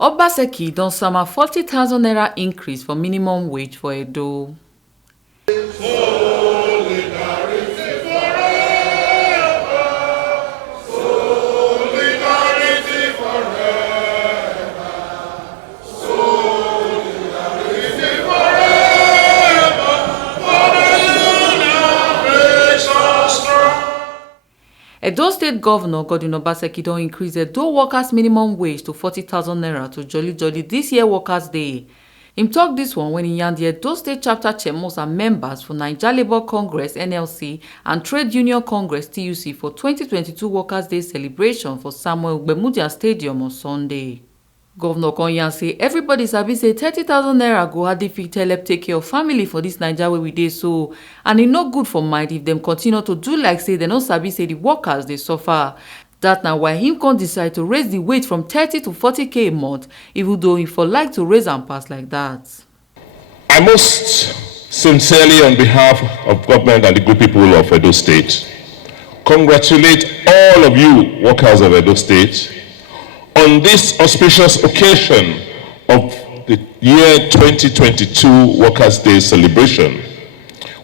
Obaseki don sama 40,000 naira increase for minimum wage for Edo. Edo State Governor Godwin Obaseki don increase Edo workers' minimum wage to 40,000 naira to jolly this year Workers' Day. Him talk this one when he yarn the Edo State chapter chairmans and members for Nigeria Labour Congress (NLC) and Trade Union Congress (TUC) for 2022 Workers' Day celebration for Samuel Gbemudia Stadium on Sunday. Governor Konyan say everybody sabi say 30,000 naira go hardly fit help take care of family for this Naija wey we dey so, and e no good for mind if dem continue to do like say dem no sabi say the workers dey suffer. Dat na why him come decide to raise the wage from 30 to 40k a month, even though he for like to raise am pass like that. I most sincerely, on behalf of government and the good people of Edo State, congratulate all of you workers of Edo State on this auspicious occasion of the year 2022 Workers' Day celebration,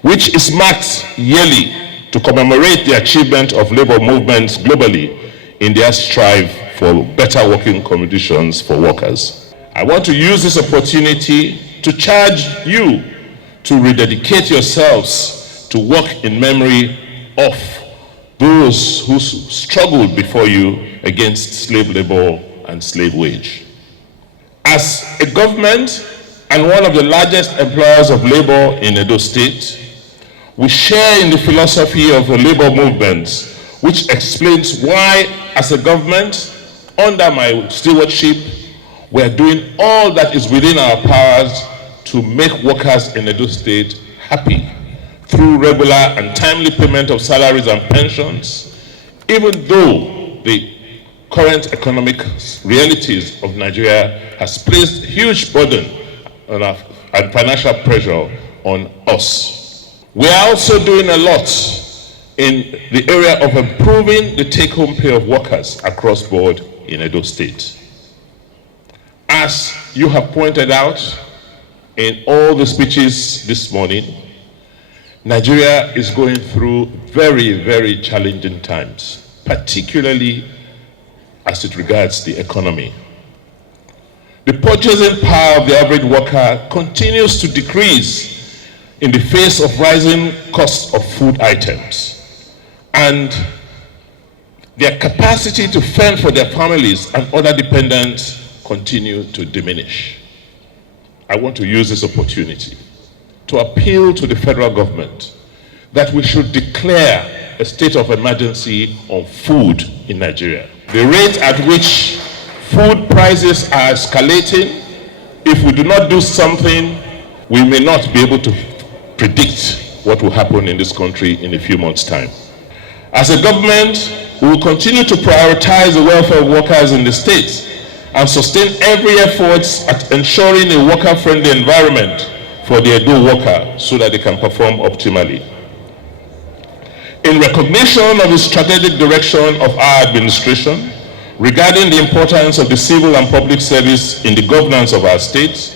which is marked yearly to commemorate the achievement of labor movements globally in their strive for better working conditions for workers. I want to use this opportunity to charge you to rededicate yourselves to work in memory of those who struggled before you against slave labor and slave wage. As a government and one of the largest employers of labor in Edo State, we share in the philosophy of the labor movement, which explains why, as a government, under my stewardship, we are doing all that is within our powers to make workers in Edo State happy through regular and timely payment of salaries and pensions, even though the current economic realities of Nigeria has placed huge burden on and financial pressure on us. We are also doing a lot in the area of improving the take-home pay of workers across board in Edo State. As you have pointed out in all the speeches this morning, Nigeria is going through very, very challenging times, particularly as it regards the economy. The purchasing power of the average worker continues to decrease in the face of rising costs of food items, and their capacity to fend for their families and other dependents continue to diminish. I want to use this opportunity to appeal to the federal government that we should declare a state of emergency on food in Nigeria. The rate at which food prices are escalating, if we do not do something, we may not be able to predict what will happen in this country in a few months' time. As a government, we will continue to prioritize the welfare of workers in the state and sustain every effort at ensuring a worker-friendly environment for the Edo worker so that they can perform optimally. In recognition of the strategic direction of our administration regarding the importance of the civil and public service in the governance of our state,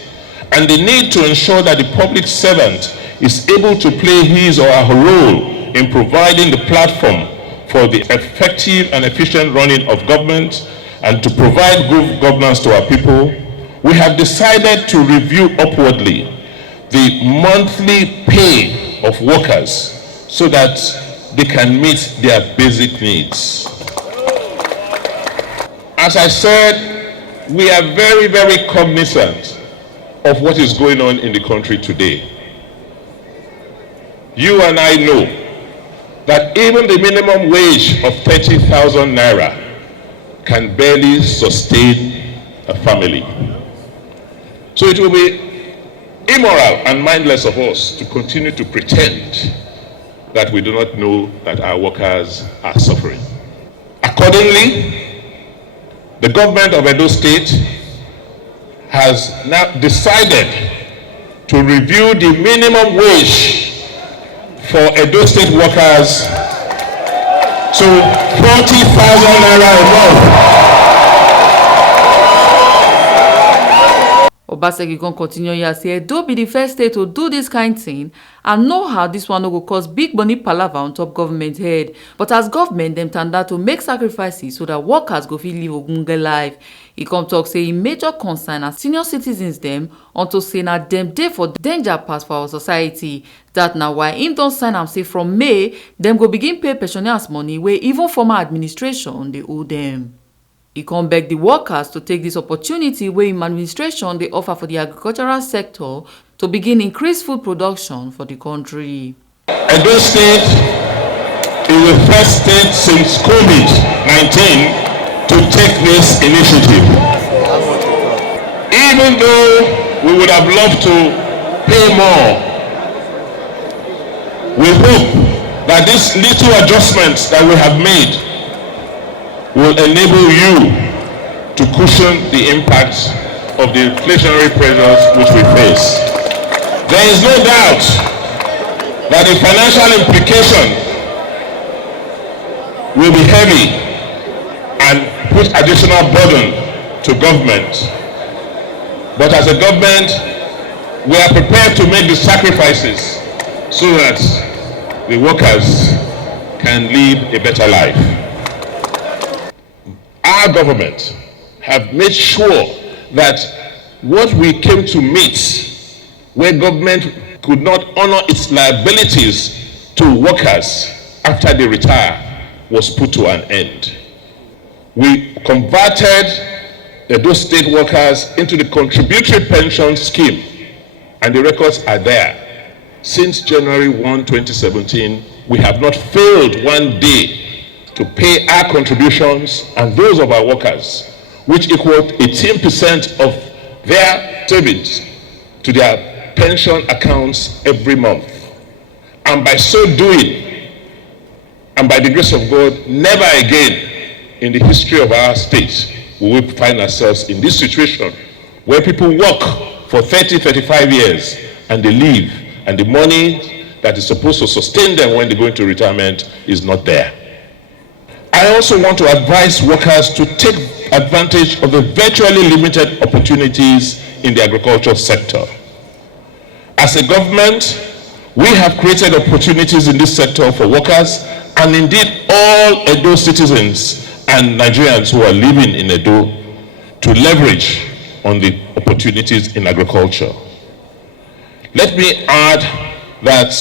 and the need to ensure that the public servant is able to play his or her role in providing the platform for the effective and efficient running of government and to provide good governance to our people, we have decided to review upwardly the monthly pay of workers so that they can meet their basic needs. As I said, we are very, very cognizant of what is going on in the country today. You and I know that even the minimum wage of 30,000 naira can barely sustain a family. So it will be immoral and mindless of us to continue to pretend that we do not know that our workers are suffering. Accordingly, the government of Edo State has now decided to review the minimum wage for Edo State workers to 40,000 naira a month. Obaseki gon continue here say Edo be the first state to do this kind thing and know how this one no go cause big money palava on top government head. But as government dem tanda to make sacrifices so that workers go fit live ogbonge life. He come talk say e major concern as senior citizens dem unto say na dem dey for danger pass for our society. That na why im don sign am say from May dem go begin pay pensioners money wey even former administration dey owe dem. He come beg the workers to take this opportunity wey im administration dey offer for the agricultural sector to begin increase food production for the country. Edo State is the first state since COVID-19 to take this initiative. Even though we would have loved to pay more, we hope that these little adjustments that we have made will enable you to cushion the impact of the inflationary pressures which we face. There is no doubt that the financial implication will be heavy and put additional burden to government. But as a government, we are prepared to make the sacrifices so that the workers can live a better life. Our government have made sure that what we came to meet, where government could not honor its liabilities to workers after they retire, was put to an end. We converted those state workers into the contributory pension scheme, and the records are there. Since January 1, 2017, we have not failed one day to pay our contributions and those of our workers, which equal 18% of their savings to their pension accounts every month. And by so doing, and by the grace of God, never again in the history of our state will we find ourselves in this situation where people work for 30, 35 years and they leave, and the money that is supposed to sustain them when they go into retirement is not there. I also want to advise workers to take advantage of the virtually limited opportunities in the agricultural sector. As a government, we have created opportunities in this sector for workers and indeed all Edo citizens and Nigerians who are living in Edo to leverage on the opportunities in agriculture. Let me add that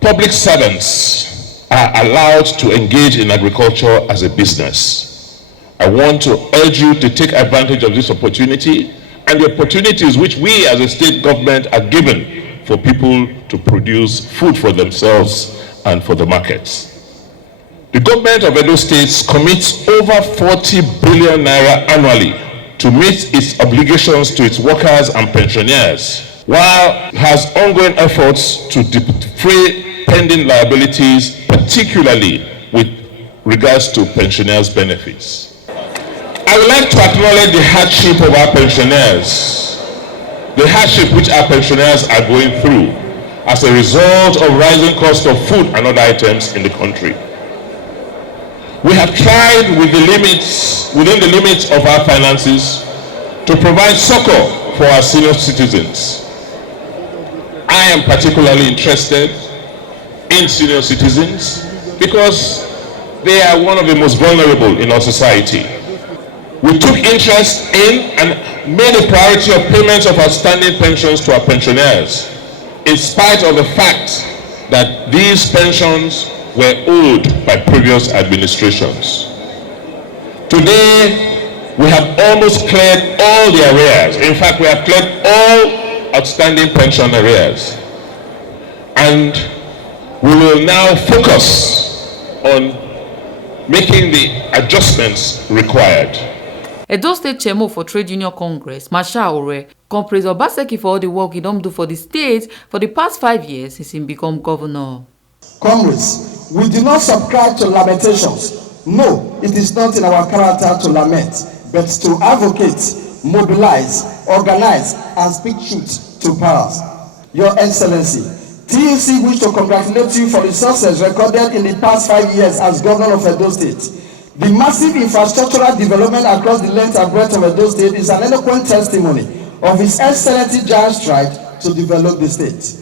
public servants are allowed to engage in agriculture as a business. I want to urge you to take advantage of this opportunity and the opportunities which we as a state government are given for people to produce food for themselves and for the markets. The government of Edo State commits over 40 billion naira annually to meet its obligations to its workers and pensioners, while it has ongoing efforts to defray pending liabilities, particularly with regards to pensioners' benefits. I would like to acknowledge the hardship of our pensioners, the hardship which our pensioners are going through as a result of rising cost of food and other items in the country. We have tried within the limits of our finances to provide succor for our senior citizens. I am particularly interested in senior citizens because they are one of the most vulnerable in our society. We took interest in and made a priority of payments of outstanding pensions to our pensioners, in spite of the fact that these pensions were owed by previous administrations. Today, we have almost cleared all the arrears. In fact, we have cleared all outstanding pension arrears. And we will now focus on making the adjustments required. Edo State Chairman for Trade Union Congress, Masha Ore, come praise Obaseki for all the work he don do for the state for the past 5 years since he become governor. Comrades, we do not subscribe to lamentations. No, it is not in our character to lament, but to advocate, mobilize, organize, and speak truth to powers. Your Excellency, TUC wish to congratulate you for the success recorded in the past 5 years as governor of Edo State. The massive infrastructural development across the length and breadth of Edo State is an eloquent testimony of His Excellency giant stride to develop the state.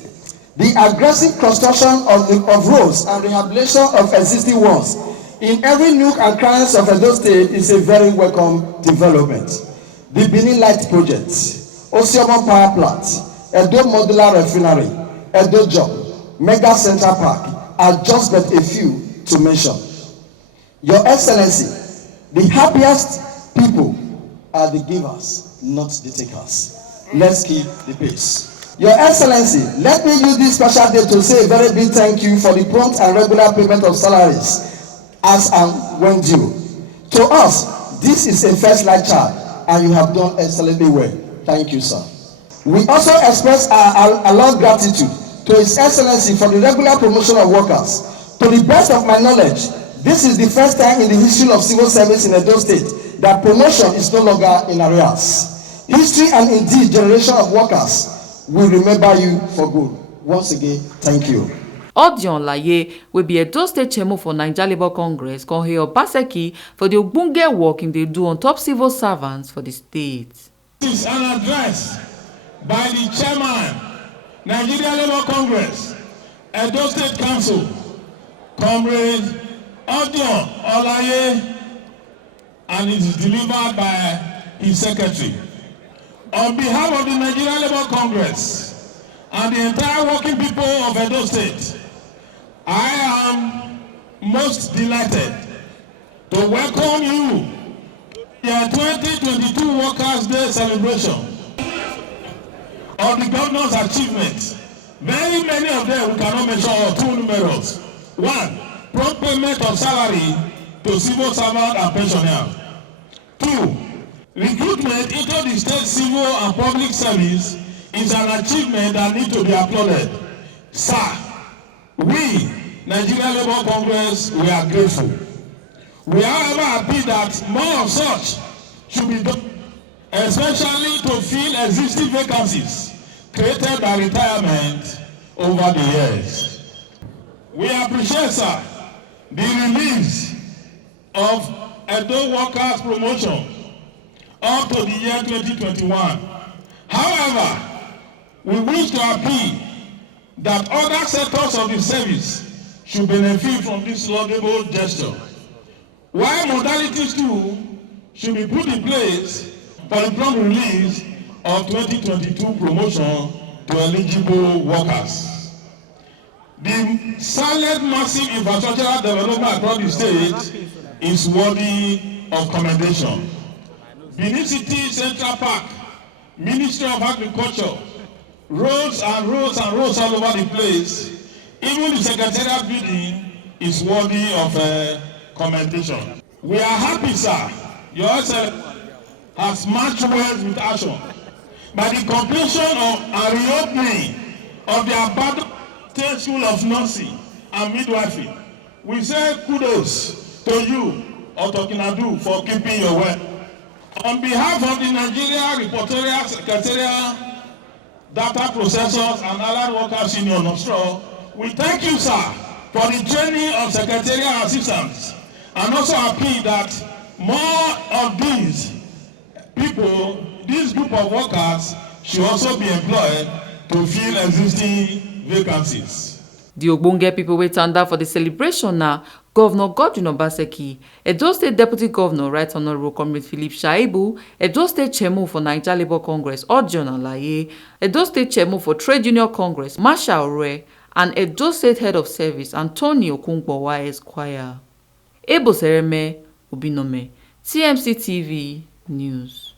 The aggressive construction of roads and rehabilitation of existing ones in every nook and cranny of Edo State is a very welcome development. The Benin Light Project, Osiomon Power Plant, Edo Modular Refinery, Edo Job, Mega Central Park are just but a few to mention. Your Excellency, the happiest people are the givers, not the takers. Let's keep the pace. Your Excellency, let me use this special day to say a very big thank you for the prompt and regular payment of salaries as and when due. To us, this is a first-line child, and you have done excellently well. Thank you, sir. We also express our long gratitude to His Excellency for the regular promotion of workers. To the best of my knowledge, this is the first time in the history of civil service in Edo State that promotion is no longer in arrears. History and indeed generation of workers will remember you for good. Once again, thank you. Odion Laye will be Edo State Chairman for Naija Labour Congress, con hear Obaseki for the ogbonge work they do on top civil servants for the state. This is an address by the Chairman, Nigeria Labour Congress, Edo State Council, Comrade Odion Olaye, and it is delivered by his secretary. On behalf of the Nigeria Labour Congress and the entire working people of Edo State, I am most delighted to welcome you to the 2022 Workers' Day celebration of the governor's achievements. Very many of them we cannot mention, or too numerous. One, prompt payment of salary to civil servants and pensioners. Two, recruitment into the state civil and public service is an achievement that needs to be applauded. Sir, we, Nigeria Labour Congress, we are grateful. We are however happy that more of such should be done, especially to fill existing vacancies created by retirement over the years. We appreciate, sir, the release of Edo Workers Promotion up to the year 2021. However, we wish to appeal that other sectors of the service should benefit from this laudable gesture, while modalities too should be put in place for the prompt release of 2022 promotion to eligible workers. The silent massive infrastructural development across the state is worthy of commendation. Benin City Central Park, Ministry of Agriculture, roads and roads and roads all over the place. Even the Secretariat building is worthy of commendation. We are happy, sir. Your Excellency has matched words with action. By the completion of and reopening of the abandoned State School of Nursing and Midwifery, we say kudos to you, Otokinadu, for keeping your word. On behalf of the Nigeria Reportorial Secretarial Data Processors and Allied Workers Union Nostro, we thank you, sir, for the training of secretarial assistants, and also appeal that more of these people, this group of workers, should also be employed to fill existing vacancies. The ogbonge people wey tanda for the celebration na Governor Godwin Obaseki, Edo State Deputy Governor Right Honourable Comrade Philip Shaibu, Edo State Chairman for Naija Labour Congress Odion Olaye, Edo State Chairman for Trade Union Congress Masha Ore, and Edo State Head of Service Anthony Okunkwowa Esquire. Ebo Sereme Obinome, TMC TV News.